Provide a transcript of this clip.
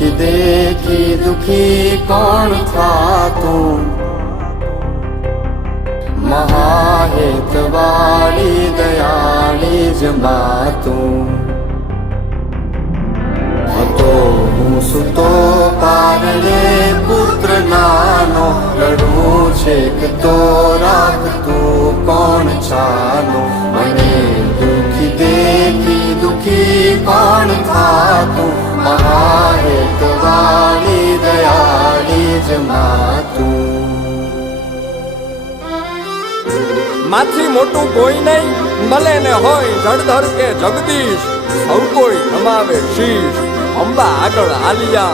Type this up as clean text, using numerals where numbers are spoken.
देखी देखी दुखी कौन था तू, महाहेतवाड़ी दयाड़ी जमा तू। હતો હું સુતો પારણે પુત્ર નાનો, રડું છેક તો રાખતું કોણ છાનો। મને દુખી દેખી દુખી કોણ થાતું, महाहेतवाड़ी दयाड़ी जमाતું। માથી મોટું કોઈ નહીં, ભલે ને હોય જળધર કે જગદીશ, સૌ કોઈ નમાવે શીશ। અંબા આગળ આલિયા